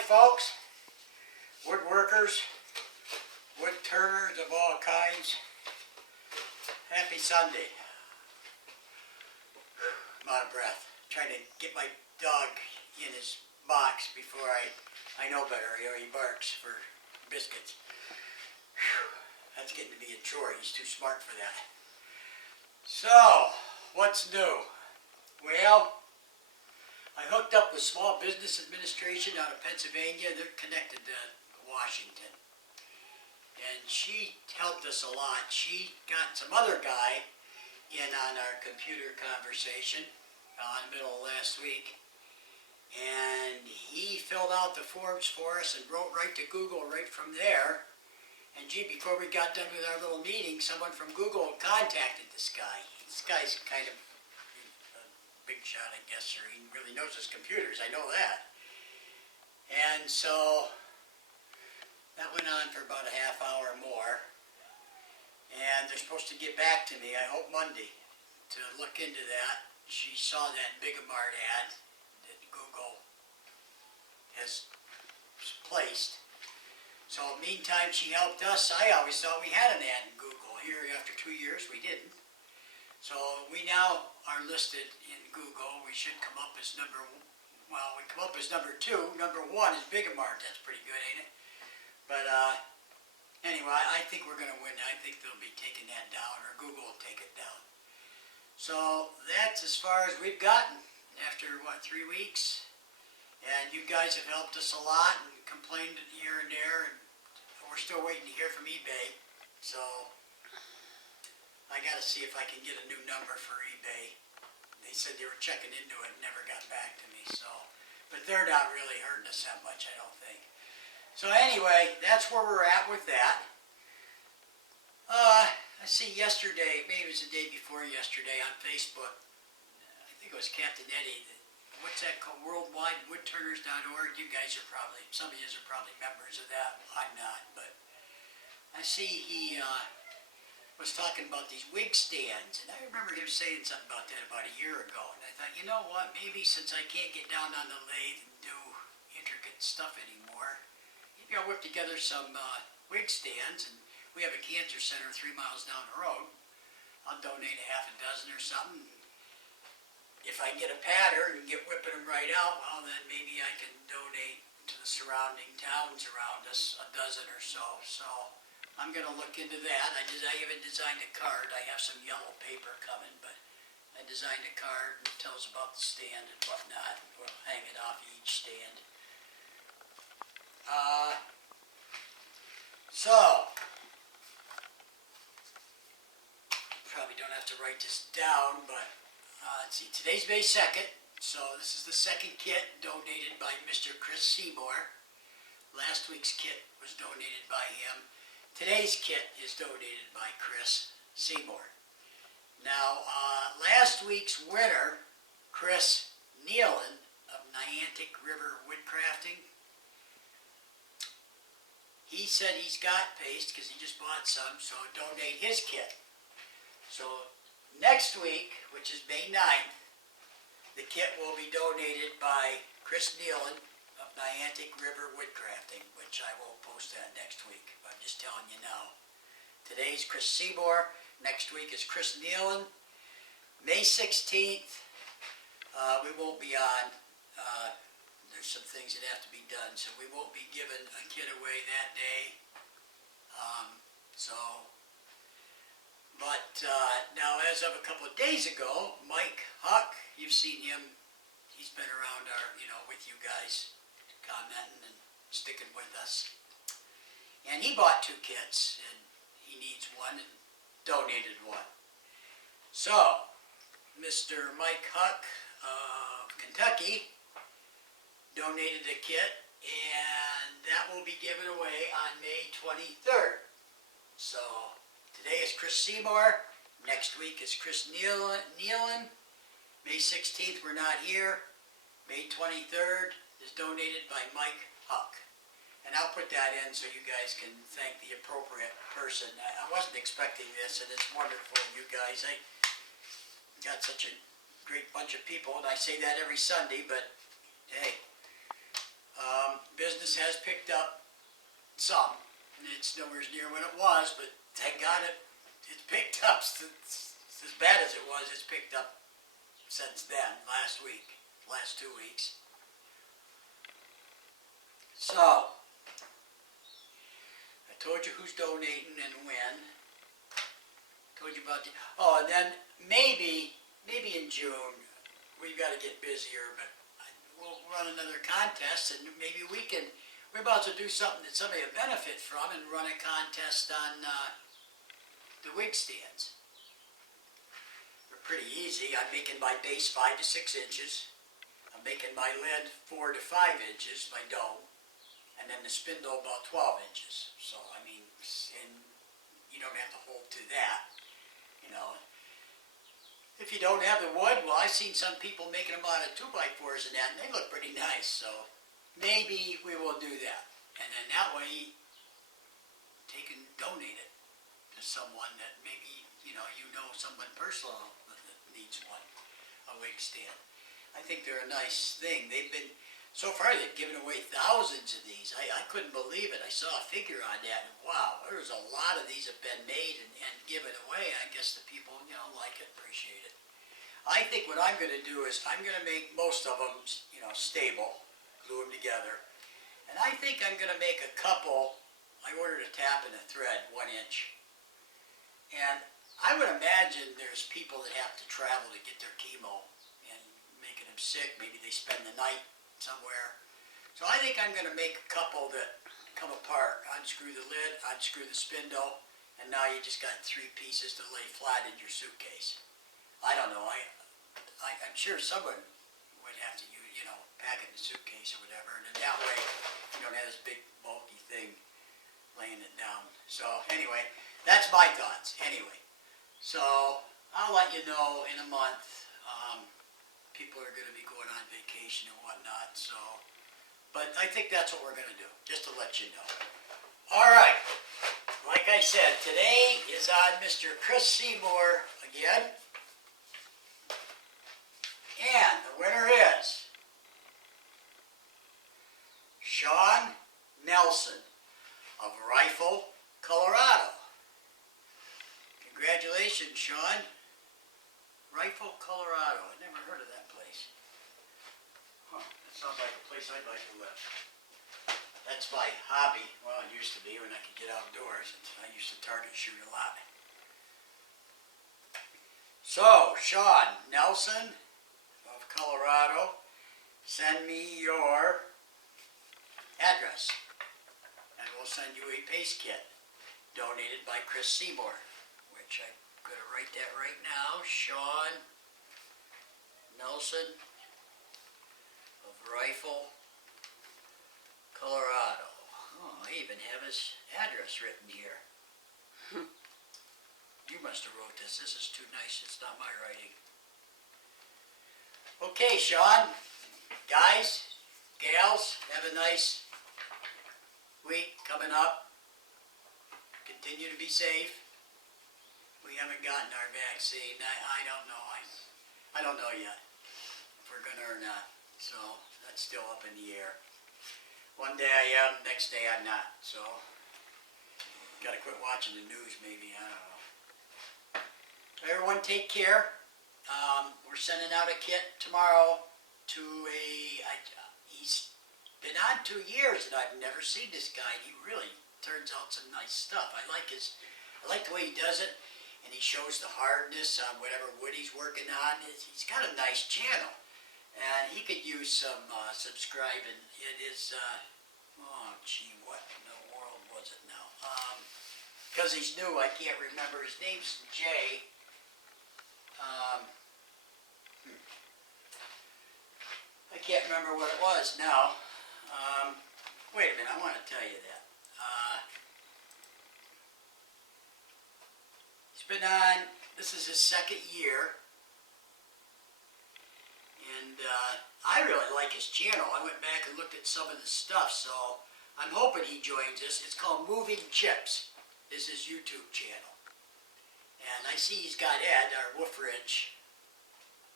folks, woodworkers, wood turners of all kinds. Happy Sunday. I'm out of breath. Trying to get my dog in his box before I know better. He barks for biscuits. That's getting to be a chore. He's too smart for that. So, what's new? Well, I hooked up with Small Business Administration out of Pennsylvania. They're connected to Washington. And she helped us a lot. She got some other guy in on our computer conversation in the middle of last week. And he filled out the forms for us and wrote right to Google right from there. And gee, before we got done with our little meeting, someone from Google contacted this guy. This guy's kind of a big shot, I guess, or he really knows his computers, I know that. And so that went on for about a half hour or more. And they're supposed to get back to me, I hope Monday, to look into that. She saw that Bigamart ad that Google has placed. So meantime, she helped us. I always thought we had an ad in Google. Here, after 2 years, we didn't. So we now are listed in Google. We should come up as number 2. Number 1 is Bigamart. That's pretty good, ain't it? But anyway, I think we're going to win. I think they'll be taking that down, or Google will take it down. So that's as far as we've gotten after, 3 weeks? And you guys have helped us a lot and complained here and there, and we're still waiting to hear from eBay. So I got to see if I can get a new number for eBay. They said they were checking into it and never got back to me. So, but they're not really hurting us that much, I don't think. So anyway, that's where we're at with that. I see yesterday, maybe it was the day before yesterday on Facebook, I think it was Captain Eddie, what's that called, worldwidewoodturners.org. You guys are probably, some of you are probably members of that. I'm not, but I see he was talking about these wig stands, and I remember him saying something about that about a year ago, and I thought, you know what, maybe since I can't get down on the lathe and do intricate stuff anymore, maybe I'll whip together some wig stands, and we have a cancer center 3 miles down the road. I'll donate a half a dozen or something. If I get a pattern and get whipping them right out, well, then maybe I can donate to the surrounding towns around us a dozen or so. So I'm going to look into that. I even designed a card. I have some yellow paper coming, but I designed a card that tells about the stand and whatnot. We'll hang it off each stand. So probably don't have to write this down, but let's see, today's May 2nd, so this is the second kit donated by Mr. Chris Seymour. Last week's kit was donated by him. Today's kit is donated by Chris Seymour. Now, last week's winner, Chris Nealon of Niantic River Woodcrafting, he said he's got paste because he just bought some, so donate his kit. So next week, which is May 9th, the kit will be donated by Chris Nealon of Niantic River Woodcrafting, which I will post that next week. I'm just telling you now. Today's Chris Seymour. Next week is Chris Nealon. May 16th, we won't be on. There's some things that have to be done, so we won't be giving a kit away that day. But now, as of a couple of days ago, Mike Huck, you've seen him. He's been around with you guys, commenting and sticking with us. And he bought 2 kits, and he needs one, and donated one. So, Mr. Mike Huck of Kentucky donated a kit, and that will be given away on May 23rd. So today is Chris Seymour. Next week is Chris Nealon. May 16th, we're not here. May 23rd is donated by Mike Huck. And I'll put that in so you guys can thank the appropriate person. I wasn't expecting this, and it's wonderful, you guys. I got such a great bunch of people, and I say that every Sunday, but hey. Business has picked up some. It's nowhere near what it was, but thank God it's picked up. It's as bad as it was, it's picked up since then, last 2 weeks. So, I told you who's donating and when. Told you about and then maybe in June, we've got to get busier, but we'll run another contest, and maybe we're about to do something that somebody will benefit from and run a contest on the wig stands. They're pretty easy. I'm making my base 5 to 6 inches. I'm making my lid 4 to 5 inches, my dome, and then the spindle about 12 inches. So, I mean, and you don't have to hold to that, you know. If you don't have the wood, well, I've seen some people making them out of 2x4s and that, and they look pretty nice. So maybe we will do that. And then that way, take and donate it to someone that maybe, you know someone personal that needs one, a wig stand. I think they're a nice thing. So far they've given away thousands of these. I couldn't believe it. I saw a figure on that, and wow, there's a lot of these have been made and given away. I guess the people, like it, appreciate it. I think what I'm going to do is I'm going to make most of them, stable, glue them together. And I think I'm going to make a couple. I ordered a tap and a thread, 1 inch. And I would imagine there's people that have to travel to get their chemo and making them sick. Maybe they spend the night somewhere. So I think I'm going to make a couple that come apart. Unscrew the lid, unscrew the spindle, and now you just got 3 pieces to lay flat in your suitcase. I don't know. I'm sure someone would have to use, pack it in the suitcase or whatever, and then that way you don't have this big bulky thing laying it down. So anyway, that's my thoughts. Anyway, so I'll let you know in a month. People are going to be going on vacation and whatnot. So, but I think that's what we're going to do, just to let you know. All right. Like I said, today is on Mr. Chris Seymour again. And the winner is Sean Nelson of Rifle, Colorado. Congratulations, Sean. Rifle, Colorado. I never heard of that place. Huh, that sounds like a place I'd like to live. That's my hobby. Well, it used to be when I could get outdoors. I used to target shoot a lot. So, Sean Nelson of Colorado, send me your address, and we'll send you a paste kit donated by Chris Seymour, which I'm going to write that right now. Sean Nelson of Rifle, Colorado. Oh, I even have his address written here. You must have wrote this. This is too nice. It's not my writing. Okay, Sean. Guys, gals, have a nice week coming up. Continue to be safe. We haven't gotten our vaccine. I don't know. I don't know yet if we're going to or not. So that's still up in the air. One day I am, next day I'm not. So got to quit watching the news maybe. I don't know. Everyone take care. We're sending out a kit tomorrow to he's been on 2 years and I've never seen this guy. He really turns out some nice stuff. I like the way he does it, and he shows the hardness on whatever wood he's working on. He's got a nice channel, and he could use some subscribing. It is, oh gee, what in the world was it now? Because he's new, I can't remember. His name's Jay. I can't remember what it was now. Wait a minute, I want to tell you that. He's been on, this is his 2nd year, and I really like his channel. I went back and looked at some of the stuff, so I'm hoping he joins us. It's called Moving Chips. This is his YouTube channel. And I see he's got Ed, our Wolf Ridge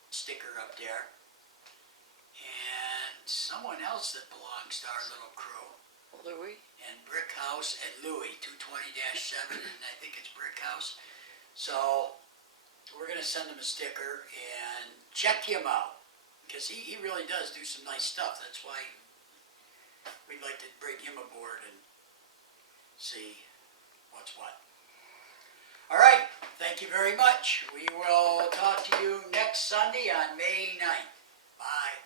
sticker up there. And someone else that belongs to our little crew. Louis? And Brick House at Louis, 220-7, and I think it's Brick House. So we're going to send him a sticker and check him out, because he really does do some nice stuff. That's why we'd like to bring him aboard and see what's what. All right, thank you very much. We will talk to you next Sunday on May 9th. Bye.